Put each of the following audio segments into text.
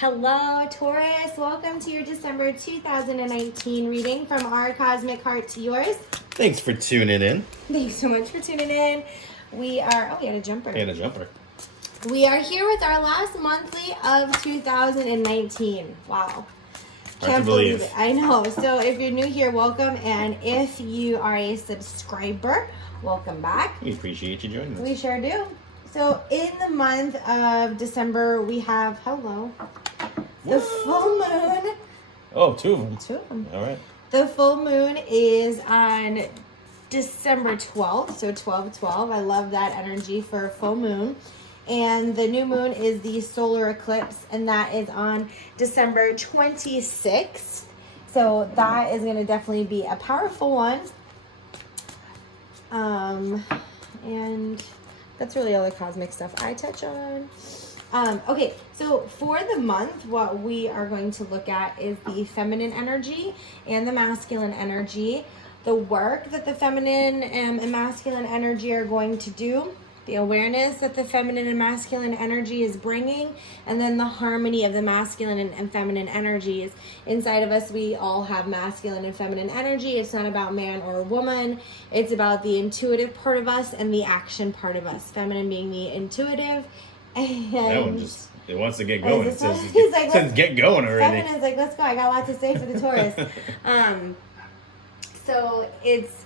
Hello, Taurus. Welcome to your December 2019 reading from our cosmic heart to yours. Thanks for tuning in. Thanks so much for tuning in. We are, we had a jumper. And a jumper. We are here with our last monthly of 2019. Wow. Can't believe it. I know. So if you're new here, welcome. And if you are a subscriber, welcome back. We appreciate you joining us. We sure do. So in the month of December, we have, the full moon. Oh, two of them. Two of them. All right. The full moon is on December 12th, so 12/12. I love that energy for full moon. And the new moon is the solar eclipse, and that is on December 26th. So that is going to definitely be a powerful one. And that's really all the cosmic stuff I touch on. Okay, so for the month, what we are going to look at is the feminine energy and the masculine energy, the work that the feminine and masculine energy are going to do, the awareness that the feminine and masculine energy is bringing, and then the harmony of the masculine and feminine energies. Inside of us, we all have masculine and feminine energy. It's not about man or woman. It's about the intuitive part of us and the action part of us. Feminine being the intuitive. And that one just, it wants to get going. It says, he's like, says get going already. Feminine's like, let's go. I got a lot to say for the Taurus. So it's,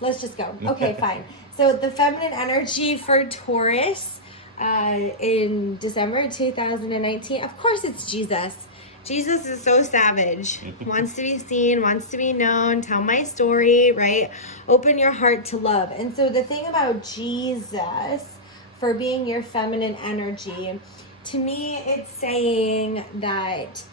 let's just go. Okay, fine. So the feminine energy for Taurus in December 2019, of course it's Jesus. Jesus is so savage, wants to be seen, wants to be known, tell my story, right? Open your heart to love. And so the thing about Jesus for being your feminine energy, to me, it's saying that,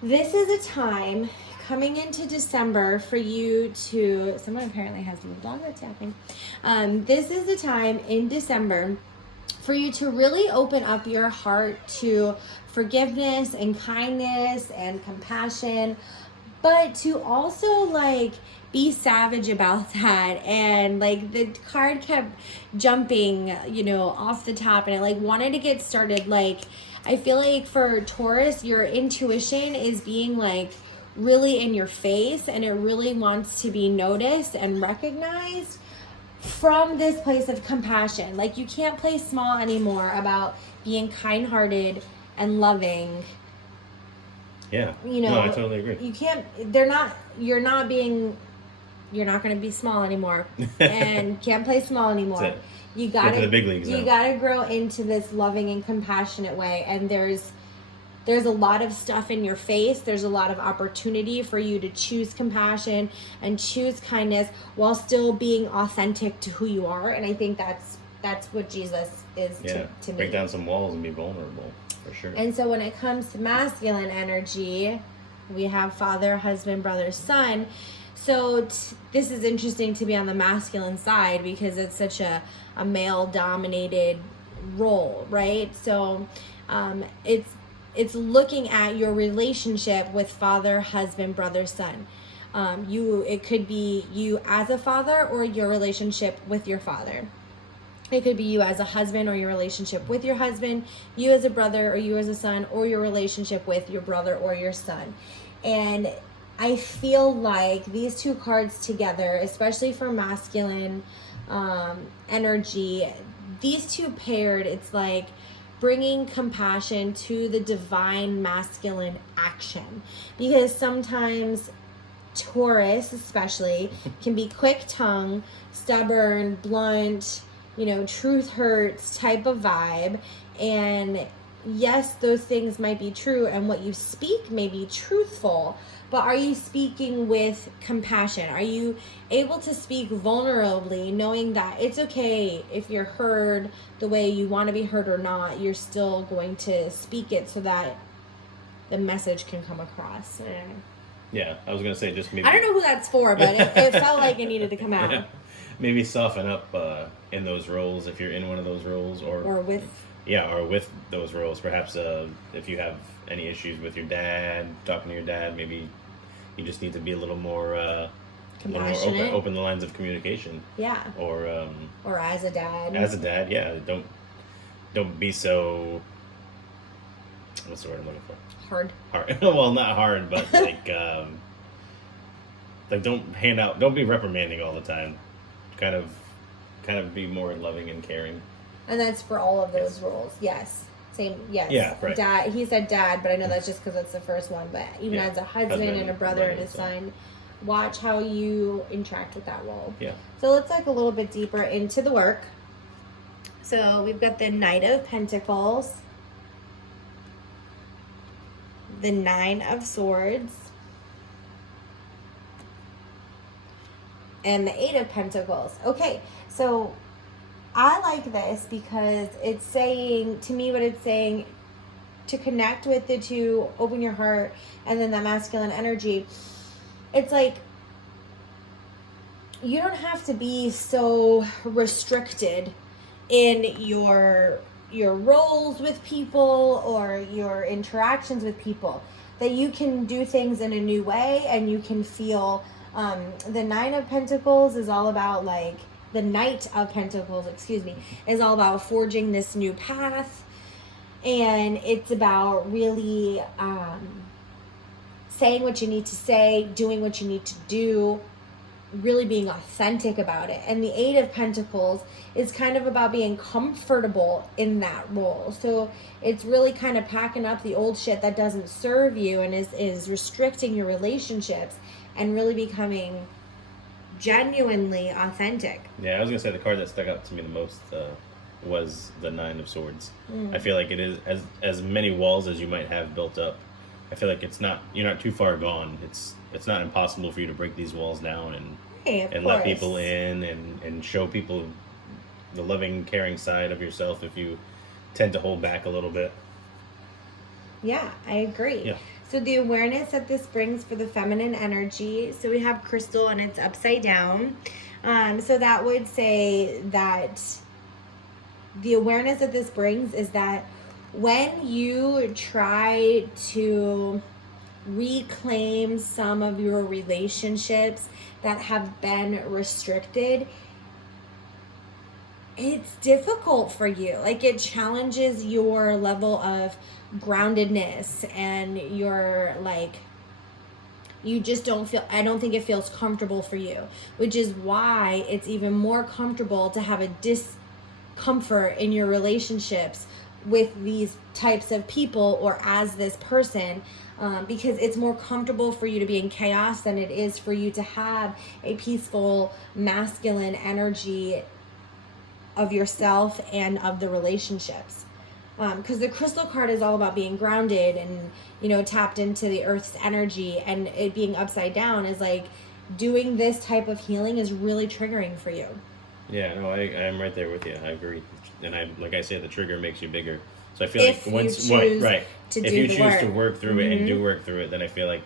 this is a time coming into December for you to, someone apparently has a little dog that's yapping. This is the time in December for you to really open up your heart to forgiveness and kindness and compassion, but to also be savage about that. And the card kept jumping, off the top, and it wanted to get started. I feel like for Taurus, your intuition is being really in your face, and it really wants to be noticed and recognized from this place of compassion. You can't play small anymore about being kind-hearted and loving. Yeah. No, I totally agree. You can't, you're not going to be small anymore and can't play small anymore. You got to the big leagues. You got to grow into this loving and compassionate way. And there's a lot of stuff in your face. There's a lot of opportunity for you to choose compassion and choose kindness while still being authentic to who you are. And I think that's what Jesus is to me. Break down some walls and be vulnerable, for sure. And so when it comes to masculine energy, we have father, husband, brother, son. So this is interesting to be on the masculine side because it's such a male-dominated role, right? So it's looking at your relationship with father, husband, brother, son. It could be you as a father or your relationship with your father. It could be you as a husband or your relationship with your husband, you as a brother or you as a son, or your relationship with your brother or your son. And I feel like these two cards together, especially for masculine energy, these two paired, it's bringing compassion to the divine masculine action. Because sometimes Taurus especially can be quick-tongued, stubborn, blunt, truth hurts type of vibe. And yes, those things might be true and what you speak may be truthful, but are you speaking with compassion? Are you able to speak vulnerably, knowing that it's okay if you're heard the way you want to be heard or not, you're still going to speak it so that the message can come across? Yeah, I was going to say just maybe... I don't know who that's for, but it felt like it needed to come out. Yeah. Maybe soften up in those roles if you're in one of those roles. Or with... Yeah, or with those roles. Perhaps if you have any issues with your dad, talking to your dad, maybe you just need to be a little more compassionate, open the lines of communication. Yeah. Or as a dad. As a dad, yeah. Don't be so what's the word I'm looking for? Hard. Well, not hard, but like don't be reprimanding all the time. Kind of be more loving and caring. And that's for all of those roles. Yes. Same. Yes. Yeah. Right. Dad. He said dad, but I know that's just because it's the first one. But even as a husband and a brother and a son, watch how you interact with that role. Yeah. So let's look a little bit deeper into the work. So we've got the Knight of Pentacles, the Nine of Swords, and the Eight of Pentacles. Okay, so I like this because it's saying, to me, what it's saying, to connect with the two, open your heart, and then that masculine energy. It's like, you don't have to be so restricted in your roles with people or your interactions with people, that you can do things in a new way and you can feel. The Nine of Pentacles is all about, like, the Knight of Pentacles, is all about forging this new path. And it's about really saying what you need to say, doing what you need to do, really being authentic about it. And the Eight of Pentacles is kind of about being comfortable in that role. So it's really kind of packing up the old shit that doesn't serve you and is restricting your relationships and really becoming genuinely authentic. Yeah, I was gonna say the card that stuck out to me the most was the Nine of Swords. I feel like it is as many walls as you might have built up. I feel like you're not too far gone. It's not impossible for you to break these walls down and let people in and show people the loving, caring side of yourself if you tend to hold back a little bit. Yeah, I agree. Yeah. So the awareness that this brings for the feminine energy, so we have crystal and it's upside down. So that would say that the awareness that this brings is that when you try to reclaim some of your relationships that have been restricted, it's difficult for you. Like, it challenges your level of groundedness and your, like, you just don't feel, I don't think it feels comfortable for you, which is why it's even more comfortable to have a discomfort in your relationships with these types of people or as this person, because it's more comfortable for you to be in chaos than it is for you to have a peaceful masculine energy of yourself and of the relationships. Because the crystal card is all about being grounded and, you know, tapped into the earth's energy, and it being upside down is like doing this type of healing is really triggering for you. Yeah, no, I'm right there with you. I agree. And like I said, the trigger makes you bigger. So I feel like once if you choose to work through it and do work through it, then I feel like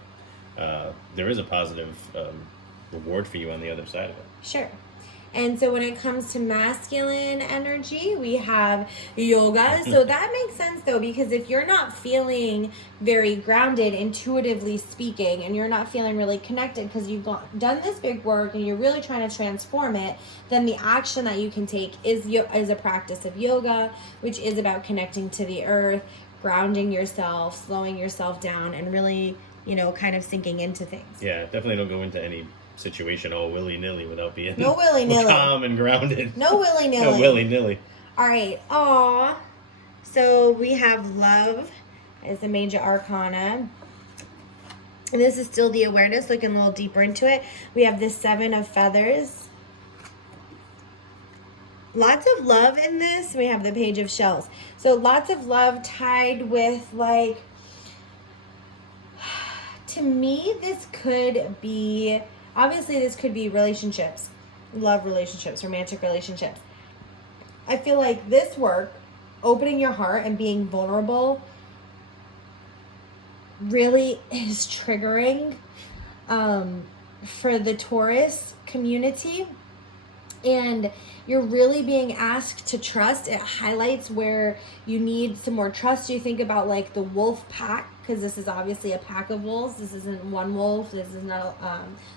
there is a positive reward for you on the other side of it. Sure. And so when it comes to masculine energy, we have yoga. So that makes sense, though, because if you're not feeling very grounded, intuitively speaking, and you're not feeling really connected because you've done this big work and you're really trying to transform it, then the action that you can take is a practice of yoga, which is about connecting to the earth, grounding yourself, slowing yourself down, and really, you know, kind of sinking into things. Yeah, definitely don't go into any situation all willy-nilly without being calm and grounded. No willy-nilly. No willy-nilly. All right. Aw. So we have love as the major arcana. And this is still the awareness, looking a little deeper into it. We have the Seven of Feathers. Lots of love in this. We have the Page of Shells. So lots of love tied with, like, to me, this could be, obviously this could be relationships, love relationships, romantic relationships. I feel like this work, opening your heart and being vulnerable, really is triggering for the Taurus community. And you're really being asked to trust. It highlights where you need some more trust. You think about, like, the wolf pack because this is obviously a pack of wolves. This isn't one wolf. This is not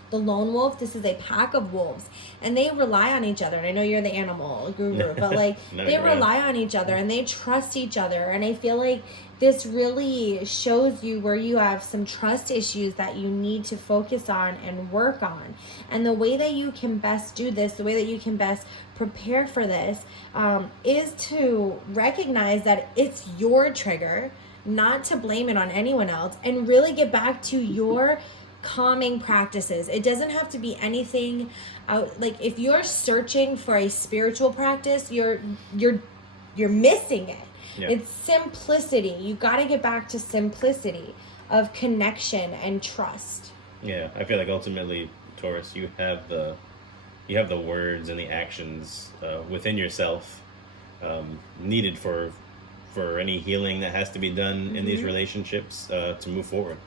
the lone wolf. This is a pack of wolves, and they rely on each other. And I know you're the animal guru, but like they rely on each other and they trust each other. And I feel like this really shows you where you have some trust issues that you need to focus on and work on. And the way that you can best do this, the way that you can best prepare for this, is to recognize that it's your trigger, not to blame it on anyone else, and really get back to your calming practices. It doesn't have to be anything out. Like if you're searching for a spiritual practice, you're missing it. Yeah. It's simplicity. You got to get back to simplicity of connection and trust. Yeah, I feel like ultimately, Taurus, you have the words and the actions within yourself needed for any healing that has to be done in these relationships to move forward.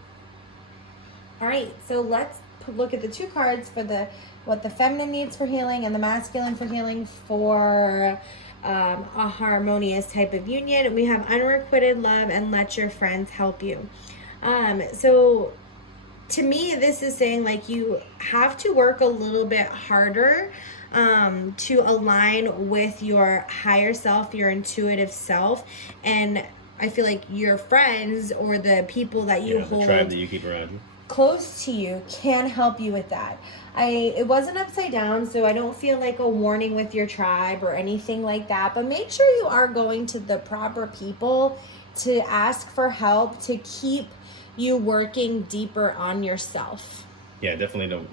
All right, so let's look at the 2 cards for what the feminine needs for healing and the masculine for healing for a harmonious type of union. We have unrequited love and let your friends help you. So to me, this is saying like you have to work a little bit harder to align with your higher self, your intuitive self, and I feel like your friends or the people that you hold, the tribe that you keep around you, close to you, can help you with that. It wasn't upside down, so I don't feel like a warning with your tribe or anything like that, but make sure you are going to the proper people to ask for help to keep you working deeper on yourself. Yeah, definitely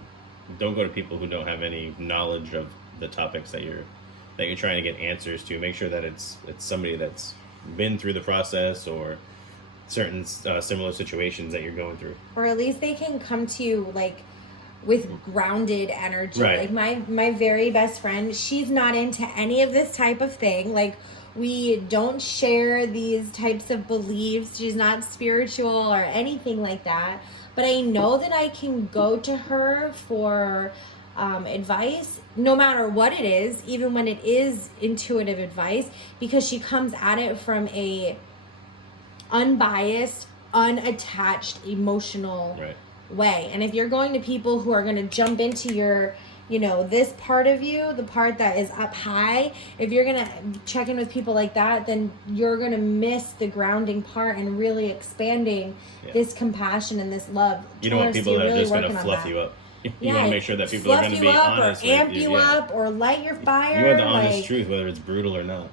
don't go to people who don't have any knowledge of the topics that you're trying to get answers to. Make sure that it's somebody that's been through the process or certain similar situations that you're going through, or at least they can come to you like with grounded energy. Right. Like my very best friend, she's not into any of this type of thing. Like we don't share these types of beliefs. She's not spiritual or anything like that, but I know that I can go to her for advice no matter what it is, even when it is intuitive advice, because she comes at it from a unbiased, unattached, emotional way. And if you're going to people who are going to jump into your, this part of you, the part that is up high, if you're going to check in with people like that, then you're going to miss the grounding part and really expanding this compassion and this love. You don't want people that are just going to fluff you up. You want to make sure that people are going to be honest or amp you up or light your fire. You want the honest truth, whether it's brutal or not.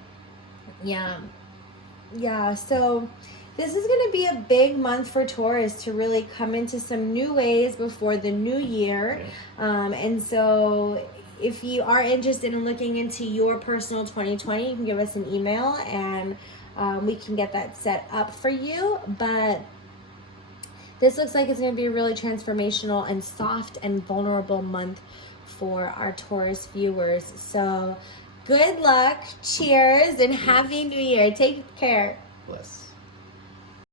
Yeah, so this is going to be a big month for Taurus to really come into some new ways before the new year. And so if you are interested in looking into your personal 2020, you can give us an email and we can get that set up for you. But this looks like it's going to be a really transformational and soft and vulnerable month for our Taurus viewers. So good luck, cheers, and happy new year. Take care. Bless.